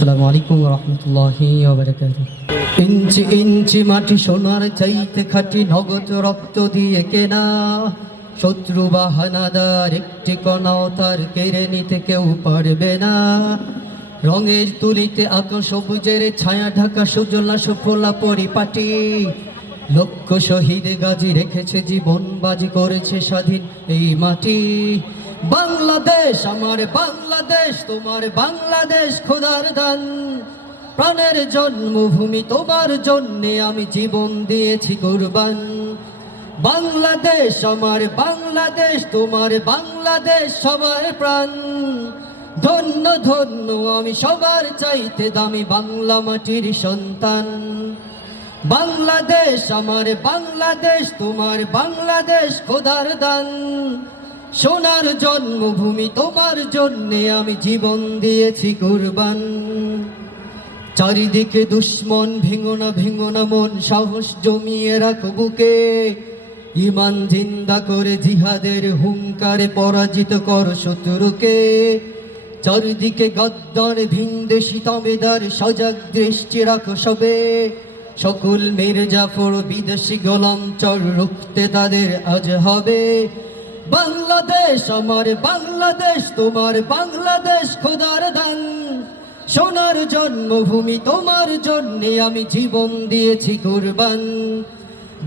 আসসালামু আলাইকুম ওয়া রাহমাতুল্লাহি ওয়া বারাকাতুহু। ইঞ্চি ইঞ্চি মাটি সোনার চাইতে খাঁটি, নগদ রক্ত দিয়ে কেনা। শত্রু বা হানাদার একটি কণাও তার কেড়ে নিতে কেউ পারবে না। রঙের তুলিতে আঁকা সবুজের ছায়া ঢাকা সুজলা সুফলা পরিপাটি। লক্ষ শহীদ গাজী রেখেছে জীবন, বাজি করেছে স্বাধীন এই মাটি। বাংলাদেশ আমার বাংলাদেশ, তোমার বাংলাদেশ খোদার দান। প্রাণের জন্মভূমি, তোমার জন্যে আমি জীবন দিয়েছি কুরবান। বাংলাদেশ আমার বাংলাদেশ, তোমার বাংলাদেশ সবার প্রাণ। ধন্য ধন্য আমি সবার চাইতে দামি বাংলা মাটির সন্তান। বাংলাদেশ আমার বাংলাদেশ, তোমার বাংলাদেশ খোদার দান। সোনার জন্মভূমি, তোমার জন্যে আমি জীবন দিয়েছি কুরবান। চারিদিকে দুশ্মন, ভেঙো না মন, সাহস জমিয়ে রাখো বুকে। ঈমান জিন্দা করে জিহাদের হুঙ্কারে পরাজিত কর শত্রুকে। চারিদিকে গদ্দার ভিনদেশি তাবেদার, সজাগ দৃষ্টি রাখো সবে। সকল মির্জাফর বিদেশি গোলাম চর, রুখতে তাদের আজ হবে। বাংলাদেশ আমার বাংলাদেশ, তোমার বাংলাদেশ খোদার দান। সোনার জন্মভূমি, তোমার জন্যে আমি জীবন দিয়েছি কুরবান।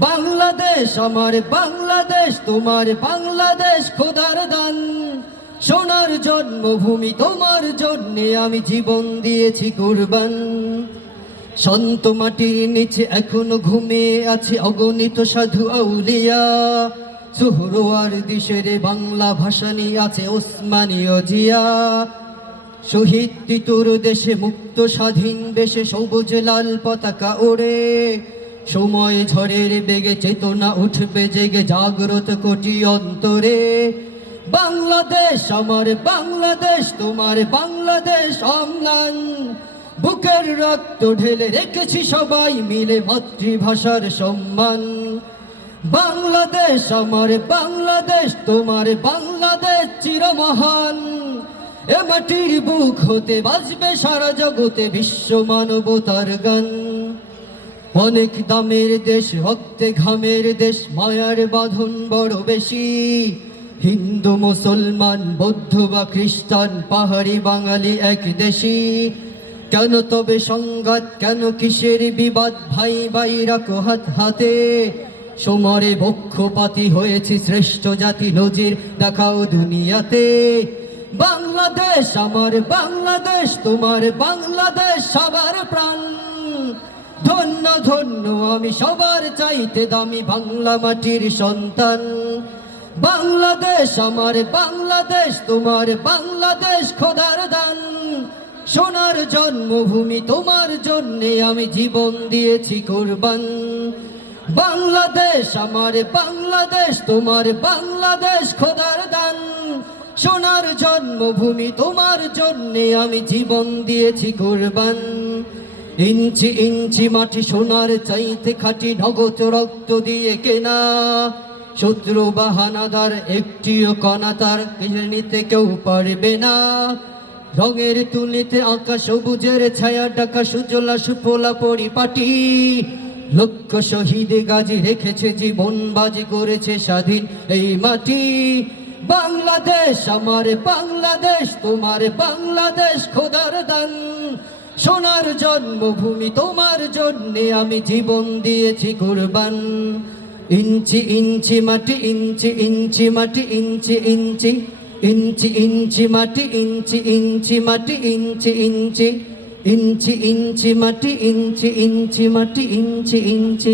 বাংলাদেশ আমার বাংলাদেশ, তোমার বাংলাদেশ খোদার দান। সোনার জন্মভূমি, তোমার জন্যে আমি জীবন দিয়েছি কুরবান। শান্ত মাটির নিচে এখনো ঘুমিয়ে আছে অগণিত সাধু আউলিয়া। সুহরওয়ার দিশের বাংলা ভাষা নিয়ে আছে ওসমানীয় জিয়া। শহীদ তিতুর দেশে মুক্ত স্বাধীন দেশে সবুজ লাল পতাকা ওড়ে। সময় ঝড়ের বেগে চেতনা উঠবে জেগে, জাগ্রত কোটি অন্তরে। বাংলাদেশ আমার বাংলাদেশ, তোমার বাংলাদেশ অম্লান। বুকের রক্ত ঢেলে রেখেছি সবাই মিলে মাতৃভাষার সম্মান। বাংলাদেশ আমার বাংলাদেশ, তোমার বাংলাদেশ চিরমহান। এ মাটির বুক হতে বাজবে সারা জগতে বিশ্ব মানবতার গান। অনেক দামের দেশ, রক্তে ঘামের দেশ, মায়ার বাঁধন বড় বেশি। হিন্দু মুসলমান বৌদ্ধ বা খ্রিস্টান, পাহাড়ি বাঙালি এক দেশি। কেন তবে সংঘাত, কেন কিসের বিবাদ, ভাই ভাই রাখো হাত হাতে। সমরে বক্ষপাতী হয়েছি শ্রেষ্ঠ জাতি, নজির দেখাও দুনিয়াতে। বাংলাদেশ আমার বাংলাদেশ, তোমার বাংলাদেশ সবার প্রাণ। ধন্য ধন্য আমি সবার চাইতে দামি বাংলা মাটির সন্তান। বাংলাদেশ আমার বাংলাদেশ, তোমার বাংলাদেশ খোদার দান। সোনার জন্মভূমি, তোমার জন্যে আমি জীবন দিয়েছি কুরবান। বাংলাদেশ আমার বাংলাদেশ, তোমার বাংলাদেশ খোদার দান। সোনার জন্মভূমি, তোমার জন্যে আমি জীবন দিয়েছি কুরবান। ইঞ্চি ইঞ্চি মাটি সোনার চাইতে খাঁটি, নগদ রক্ত দিয়ে কেনা। শত্রু বা হানাদার একটিও কণা তার কেড়ে নিতে কেউ পারবে না। রঙের তুলিতে আঁকা সবুজের ছায়া ঢাকা সুজলা সুফলা পরিপাটি। লক্ষ শহীদ গাজী রেখেছে জীবন, বাজি করেছে স্বাধীন এই মাটি। বাংলাদেশ আমার বাংলাদেশ, তোমার বাংলাদেশ খোদার দান। সোনার জন্মভূমি, তোমার জন্যে আমি জীবন দিয়েছি কুরবান। ইঞ্চি ইঞ্চি মাটি, ইঞ্চি ইঞ্চি মাটি, ইঞ্চি ইঞ্চি ইঞ্চি ইঞ্চি মাটি, ইঞ্চি ইঞ্চি মাটি, ইঞ্চি ইঞ্চি ইঞ্চি ইঞ্চি মাটি, ইঞ্চি ইঞ্চি মাটি, ইঞ্চি ইঞ্চি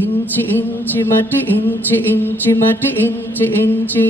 ইঞ্চি ইঞ্চি মাটি, ইঞ্চি ইঞ্চি মাটি, ইঞ্চি ইঞ্চি।